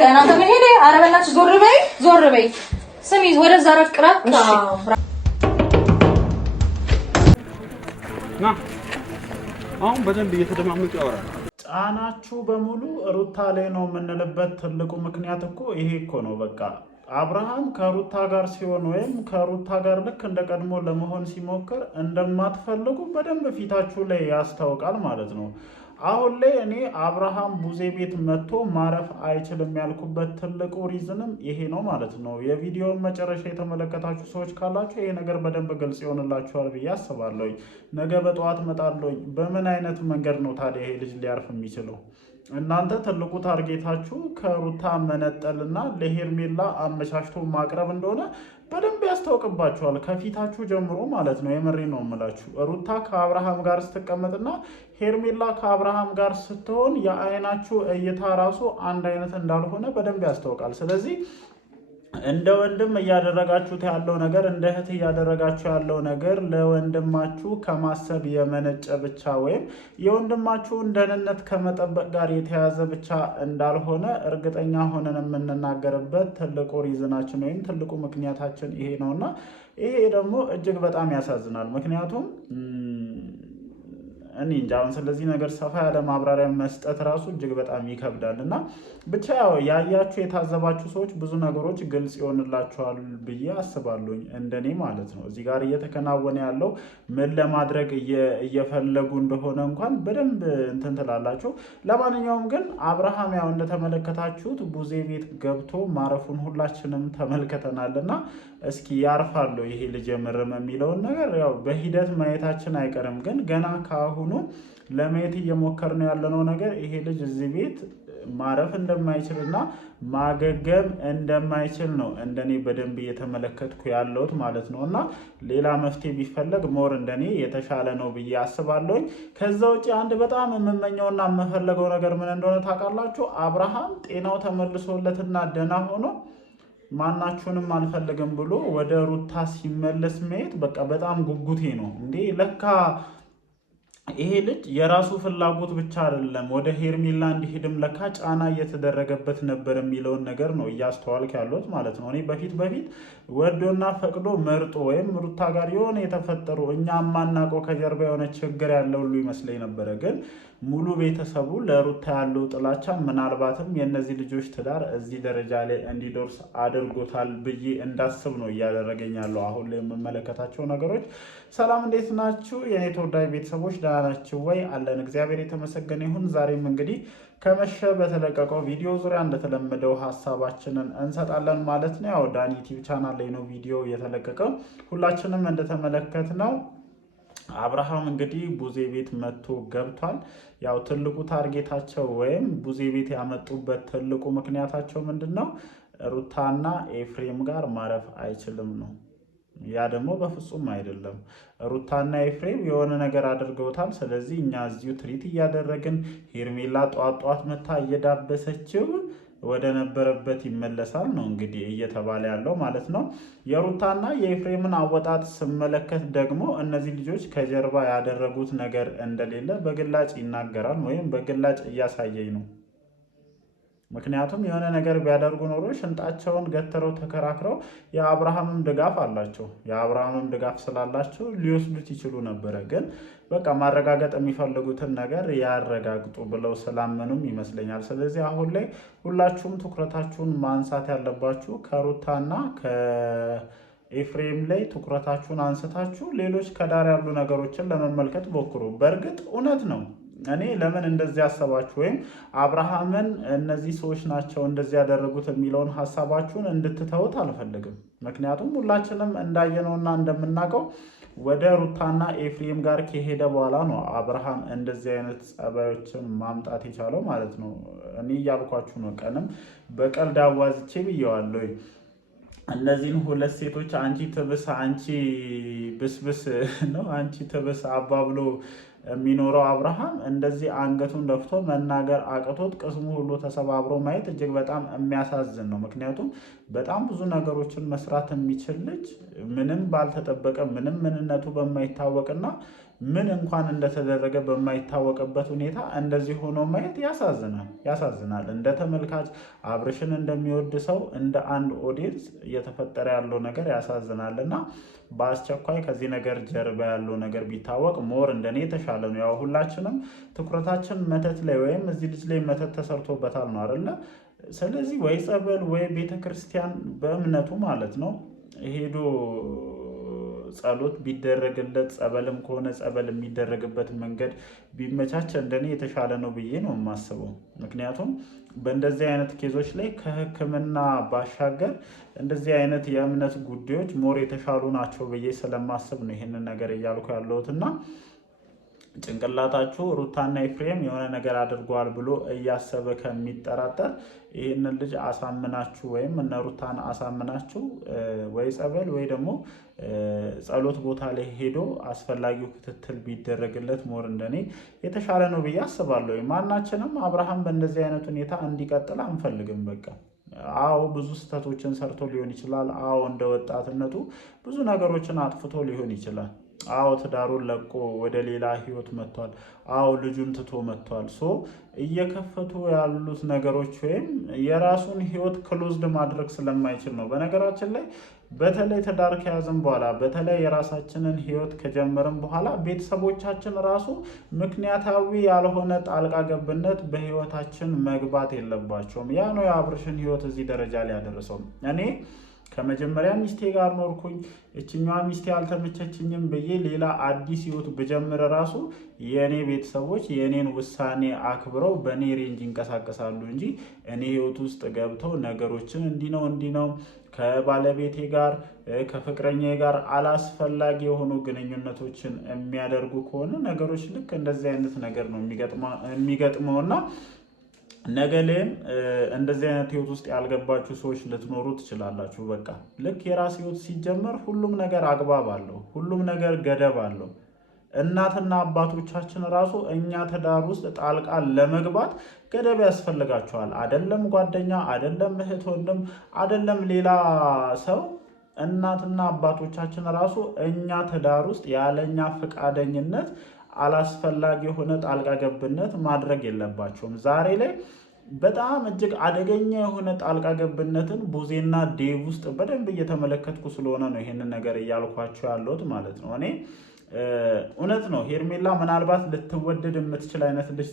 ገና ከመሄዴ ኧረ በእናትሽ ዞር በይ ስሚ ወደዛ ረቅራ እሺ ና አሁን በደንብ እየተደማመጡ ያወራል ጫናችሁ በሙሉ ሩታ ላይ ነው የምንልበት ትልቁ ምክንያት እኮ ይሄ እኮ ነው በቃ አብርሃም ከሩታ ጋር ሲሆን ወይም ከሩታ ጋር ልክ እንደቀድሞ ለመሆን ሲሞክር እንደማትፈልጉ በደንብ ፊታችሁ ላይ ያስታውቃል ማለት ነው አሁን ላይ እኔ አብርሃም ቡዜ ቤት መጥቶ ማረፍ አይችልም ያልኩበት ትልቁ ሪዝንም ይሄ ነው ማለት ነው የቪዲዮውን መጨረሻ የተመለከታችሁ ሰዎች ካላችሁ ይሄ ነገር በደንብ ግልጽ ይሆንላችኋል ብዬ አስባለሁ ነገ በጠዋት መጣለሁ በምን አይነት መንገድ ነው ታዲያ ይሄ ልጅ ሊያርፍ የሚችለው እናንተ ትልቁ ታርጌታችሁ ከሩታ መነጠልና ለሄርሜላ አመቻችቶ ማቅረብ እንደሆነ በደንብ ያስታውቅባችኋል ከፊታችሁ ጀምሮ ማለት ነው የምሬ ነው የምላችሁ ሩታ ከአብርሃም ጋር ስትቀመጥና ሄርሜላ ከአብርሃም ጋር ስትሆን የአይናችሁ እይታ ራሱ አንድ አይነት እንዳልሆነ በደንብ ያስታውቃል ስለዚህ እንደ ወንድም እያደረጋችሁት ያለው ነገር እንደ እህት እያደረጋችሁ ያለው ነገር ለወንድማችሁ ከማሰብ የመነጨ ብቻ ወይም የወንድማችሁን ደህንነት ከመጠበቅ ጋር የተያዘ ብቻ እንዳልሆነ እርግጠኛ ሆነን የምንናገርበት ትልቁ ሪዝናችን ወይም ትልቁ ምክንያታችን ይሄ ነውና ይሄ ደግሞ እጅግ በጣም ያሳዝናል ምክንያቱም እኔ እንጃ አሁን ስለዚህ ነገር ሰፋ ያለ ማብራሪያ መስጠት ራሱ እጅግ በጣም ይከብዳልና ብቻ ያያችሁ የታዘባችሁ ሰዎች ብዙ ነገሮች ግልጽ ይሆንላችኋል ብዬ አስባለሁ እንደኔ ማለት ነው እዚህ ጋር እየተከናወነ ያለው ምን ለማድረግ እየፈለጉ እንደሆነ እንኳን በደንብ እንትን ትላላችሁ ለማንኛውም ግን አብርሃም ያው እንደተመለከታችሁት ቡዜ ቤት ገብቶ ማረፉን ሁላችንም ተመልክተናልና እስኪ ያርፋሉ ይሄ ልጅ የምርም የሚለውን ነገር ያው በሂደት ማየታችን አይቀርም ግን ገና ካሁኑ ለማየት እየሞከርን ያለነው ነገር ይሄ ልጅ እዚህ ቤት ማረፍ እንደማይችልና ማገገም እንደማይችል ነው እንደኔ በደንብ እየተመለከትኩ ያለሁት ማለት ነውና ሌላ መፍትሄ ቢፈለግ ሞር እንደኔ የተሻለ ነው ብዬ አስባለሁ ከዛ ውጪ አንድ በጣም የምመኘውና የምፈልገው ነገር ምን እንደሆነ ታውቃላችሁ አብርሃም ጤናው ተመልሶለትና ደና ሆኖ ማናችሁንም አልፈልግም ብሎ ወደ ሩታ ሲመለስ ማየት በቃ በጣም ጉጉቴ ነው እንዴ ለካ ይሄ ልጅ የራሱ ፍላጎት ብቻ አይደለም ወደ ሄርሜላ እንዲሄድም ለካ ጫና እየተደረገበት ነበር የሚለውን ነገር ነው እያስተዋልኩ ያለሁት ማለት ነው እኔ በፊት ወዶና ፈቅዶ መርጦ ወይም ሩታ ጋር የሆነ የተፈጠሩ እኛ ማናውቀው ከጀርባ የሆነ ችግር ያለው ሁሉ ይመስለኝ ነበር ግን ሙሉ ቤተሰቡ ለሩታ ያለው ጥላቻ ምናልባትም የነዚህ ልጆች ትዳር እዚህ ደረጃ ላይ እንዲደርስ አድርጎታል ብዬ እንዳስብ ነው እያደረገኝ ያለው አሁን ላይ የምመለከታቸው ነገሮች ሰላም እንዴት ናችሁ የኔ ተወዳጅ ቤተሰቦች ደህና ናችሁ ወይ አለን እግዚአብሔር የተመሰገነ ይሁን ዛሬም እንግዲህ ከመሸ በተለቀቀው ቪዲዮ ዙሪያ እንደተለመደው ሐሳባችንን እንሰጣለን ማለት ነው ያው ዳኒ ዩቲዩብ ቻናል ላይ ነው ቪዲዮ የተለቀቀው ሁላችንም እንደተመለከትነው አብርሃም እንግዲህ ቡዜ ቤት መጥቶ ገብቷል ያው ትልቁ ታርጌታቸው ወይም ቡዜ ቤት ያመጡበት ትልቁ ምክንያታቸው ምንድነው ሩታና ኤፍሬም ጋር ማረፍ አይችልም ነው ያ ደግሞ በፍጹም አይደለም ሩታና ኤፍሬም የሆነ ነገር አድርገውታል ስለዚህ እኛ እዚሁ ትሪት እያደረግን ሄርሜላ ጧጧት መታ እየዳበሰችው ወደ ነበረበት ይመለሳል ነው እንግዲህ እየተባለ ያለው ማለት ነው የሩታና የኤፍሬምን አወጣጥ ስመለከት ደግሞ እነዚህ ልጆች ከጀርባ ያደረጉት ነገር እንደሌለ በግላጭ ይናገራል ወይም በግላጭ እያሳየኝ ነው ምክንያቱም የሆነ ነገር ቢያደርጉ ኖሮ ሽንጣቸውን ገተረው ተከራክረው የአብርሃምም ድጋፍ አላቸው የአብርሃምም ድጋፍ ስላላቸው ሊወስዱት ይችሉ ነበር ግን በቃ ማረጋገጥ የሚፈልጉትን ነገር ያረጋግጡ ብለው ስላመኑም ይመስለኛል ስለዚህ አሁን ላይ ሁላችሁም ትኩረታችሁን ማንሳት ያለባችሁ ከሩታና ከኤፍሬም ላይ ትኩረታችሁን አንስታችሁ ሌሎች ከዳር ያሉ ነገሮችን ለመመልከት ሞክሩ በእርግጥ እውነት ነው እኔ ለምን እንደዚህ ያሰባችሁ ወይም አብርሃምን እነዚህ ሰዎች ናቸው እንደዚህ ያደረጉት የሚለውን ሐሳባችሁን እንድትተውት አልፈልግም ምክንያቱም ሁላችንም እንዳየነውና እንደምናውቀው ወደ ሩታና ኤፍሬም ጋር ከሄደ በኋላ ነው አብርሃም እንደዚህ አይነት ጸባዮችን ማምጣት የቻለው ማለት ነው እኔ ያልኳችሁ ነው ቀንም በቀልድ አዋዝቼ ብየዋለሁ እነዚህን ሁለት ሴቶች አንቺ ትብስ አንቺ ብስብስ ነው አንቺ ትብስ አባብሎ የሚኖረው አብርሃም እንደዚህ አንገቱን ደፍቶ መናገር አቅቶት ቅስሙ ሁሉ ተሰባብሮ ማየት እጅግ በጣም የሚያሳዝን ነው ምክንያቱም በጣም ብዙ ነገሮችን መስራት የሚችል ልጅ ምንም ባልተጠበቀ ምንም ምንነቱ በማይታወቅና ምን እንኳን እንደተደረገ በማይታወቅበት ሁኔታ እንደዚህ ሆኖ ማየት ያሳዝናል። እንደ ተመልካች አብርሽን እንደሚወድ ሰው እንደ አንድ ኦዲየንስ እየተፈጠረ ያለው ነገር ያሳዝናል እና በአስቸኳይ ከዚህ ነገር ጀርባ ያለው ነገር ቢታወቅ ሞር እንደኔ የተሻለ ነው። ያው ሁላችንም ትኩረታችን መተት ላይ ወይም እዚህ ልጅ ላይ መተት ተሰርቶበታል ነው አይደለ? ስለዚህ ወይ ጸበል ወይ ቤተክርስቲያን በእምነቱ ማለት ነው ሄዶ ጸሎት ቢደረግለት፣ ጸበልም ከሆነ ጸበል የሚደረግበት መንገድ ቢመቻች እንደኔ የተሻለ ነው ብዬ ነው የማስበው። ምክንያቱም በእንደዚህ አይነት ኬዞች ላይ ከሕክምና ባሻገር እንደዚህ አይነት የእምነት ጉዳዮች ሞር የተሻሉ ናቸው ብዬ ስለማስብ ነው ይህንን ነገር እያልኩ ያለሁትና ጭንቅላታችሁ ሩታና ኤፍሬም የሆነ ነገር አድርገዋል ብሎ እያሰበ ከሚጠራጠር ይህንን ልጅ አሳምናችሁ ወይም እነ ሩታን አሳምናችሁ ወይ ጸበል ወይ ደግሞ ጸሎት ቦታ ላይ ሄዶ አስፈላጊው ክትትል ቢደረግለት ሞር እንደኔ የተሻለ ነው ብዬ አስባለሁ። ማናችንም አብርሃም በእንደዚህ አይነት ሁኔታ እንዲቀጥል አንፈልግም። በቃ አዎ ብዙ ስህተቶችን ሰርቶ ሊሆን ይችላል። አዎ እንደ ወጣትነቱ ብዙ ነገሮችን አጥፍቶ ሊሆን ይችላል። አዎ ትዳሩን ለቆ ወደ ሌላ ህይወት መጥቷል። አዎ ልጁን ትቶ መጥቷል። እየከፈቱ ያሉት ነገሮች ወይም የራሱን ህይወት ክሎዝድ ማድረግ ስለማይችል ነው። በነገራችን ላይ በተለይ ትዳር ከያዝን በኋላ በተለይ የራሳችንን ህይወት ከጀመርን በኋላ ቤተሰቦቻችን ራሱ ምክንያታዊ ያልሆነ ጣልቃ ገብነት በህይወታችን መግባት የለባቸውም። ያ ነው የአብርሽን ህይወት እዚህ ደረጃ ላይ ያደረሰው። እኔ ከመጀመሪያ ሚስቴ ጋር ኖርኩኝ፣ እችኛዋ ሚስቴ አልተመቸችኝም ብዬ ሌላ አዲስ ህይወት ብጀምር ራሱ የእኔ ቤተሰቦች የእኔን ውሳኔ አክብረው በእኔ ሬንጅ ይንቀሳቀሳሉ እንጂ እኔ ህይወት ውስጥ ገብተው ነገሮችን እንዲህ ነው ከባለቤቴ ጋር ከፍቅረኛዬ ጋር አላስፈላጊ የሆኑ ግንኙነቶችን የሚያደርጉ ከሆነ ነገሮች ልክ እንደዚህ አይነት ነገር ነው የሚገጥመውና ነገ ላይም እንደዚህ አይነት ህይወት ውስጥ ያልገባችሁ ሰዎች ልትኖሩ ትችላላችሁ። በቃ ልክ የራስ ህይወት ሲጀመር ሁሉም ነገር አግባብ አለው፣ ሁሉም ነገር ገደብ አለው። እናትና አባቶቻችን ራሱ እኛ ትዳር ውስጥ ጣልቃ ለመግባት ገደብ ያስፈልጋቸዋል። አይደለም ጓደኛ፣ አይደለም እህት ወንድም፣ አይደለም ሌላ ሰው። እናትና አባቶቻችን ራሱ እኛ ትዳር ውስጥ ያለኛ ፈቃደኝነት አላስፈላጊ የሆነ ጣልቃ ገብነት ማድረግ የለባቸውም። ዛሬ ላይ በጣም እጅግ አደገኛ የሆነ ጣልቃ ገብነትን ቡዜና ዴቭ ውስጥ በደንብ እየተመለከትኩ ስለሆነ ነው ይሄንን ነገር እያልኳቸው ያለሁት ማለት ነው። እኔ እውነት ነው ሄርሜላ ምናልባት ልትወደድ የምትችል አይነት ልጅ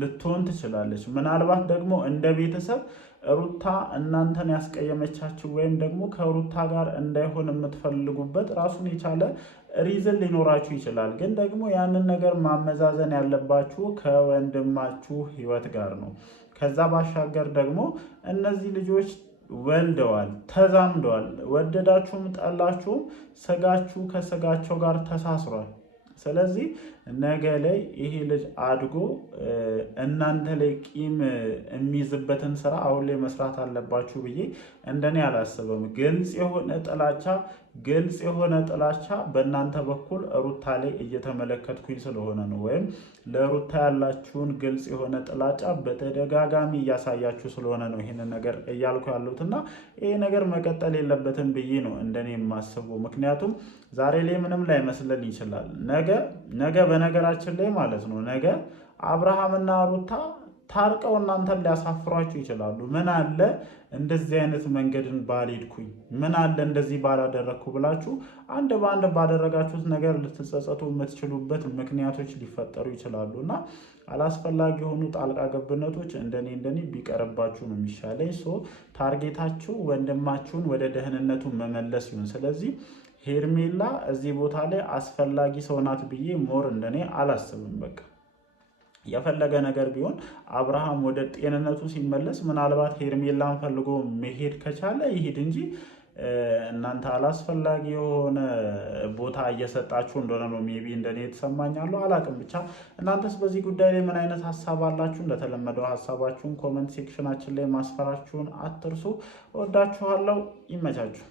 ልትሆን ትችላለች። ምናልባት ደግሞ እንደ ቤተሰብ ሩታ እናንተን ያስቀየመቻችሁ ወይም ደግሞ ከሩታ ጋር እንዳይሆን የምትፈልጉበት ራሱን የቻለ ሪዝን ሊኖራችሁ ይችላል። ግን ደግሞ ያንን ነገር ማመዛዘን ያለባችሁ ከወንድማችሁ ህይወት ጋር ነው። ከዛ ባሻገር ደግሞ እነዚህ ልጆች ወልደዋል፣ ተዛምደዋል። ወደዳችሁም ጠላችሁም ስጋችሁ ከስጋቸው ጋር ተሳስሯል። ስለዚህ ነገ ላይ ይሄ ልጅ አድጎ እናንተ ላይ ቂም የሚይዝበትን ስራ አሁን ላይ መስራት አለባችሁ ብዬ እንደኔ አላስብም። ግልጽ የሆነ ጥላቻ በእናንተ በኩል ሩታ ላይ እየተመለከትኩኝ ስለሆነ ነው። ወይም ለሩታ ያላችሁን ግልጽ የሆነ ጥላቻ በተደጋጋሚ እያሳያችሁ ስለሆነ ነው ይህንን ነገር እያልኩ ያለሁት እና ይሄ ነገር መቀጠል የለበትም ብዬ ነው እንደኔ የማስበው። ምክንያቱም ዛሬ ላይ ምንም ላይ መስለን ይችላል። ነገ በነገራችን ላይ ማለት ነው ነገ አብርሃምና ሩታ ታርቀው እናንተን ሊያሳፍሯችሁ ይችላሉ። ምን አለ እንደዚህ አይነት መንገድን ባልሄድኩኝ፣ ምን አለ እንደዚህ ባላደረግኩ ብላችሁ አንድ በአንድ ባደረጋችሁት ነገር ልትጸጸቱ የምትችሉበት ምክንያቶች ሊፈጠሩ ይችላሉ እና አላስፈላጊ የሆኑ ጣልቃ ገብነቶች እንደኔ ቢቀርባችሁ ነው የሚሻለኝ። ታርጌታችሁ ወንድማችሁን ወደ ደህንነቱ መመለስ ይሁን። ስለዚህ ሄርሜላ እዚህ ቦታ ላይ አስፈላጊ ሰው ናት ብዬ ሞር እንደኔ አላስብም። በቃ የፈለገ ነገር ቢሆን አብርሃም ወደ ጤንነቱ ሲመለስ ምናልባት ሄርሜላን ፈልጎ መሄድ ከቻለ ይሄድ እንጂ እናንተ አላስፈላጊ የሆነ ቦታ እየሰጣችሁ እንደሆነ ነው ሜቢ እንደኔ የተሰማኛለሁ። አላቅም። ብቻ እናንተስ በዚህ ጉዳይ ላይ ምን አይነት ሀሳብ አላችሁ? እንደተለመደው ሀሳባችሁን ኮመንት ሴክሽናችን ላይ ማስፈራችሁን አትርሱ። እወዳችኋለሁ። ይመቻችሁ።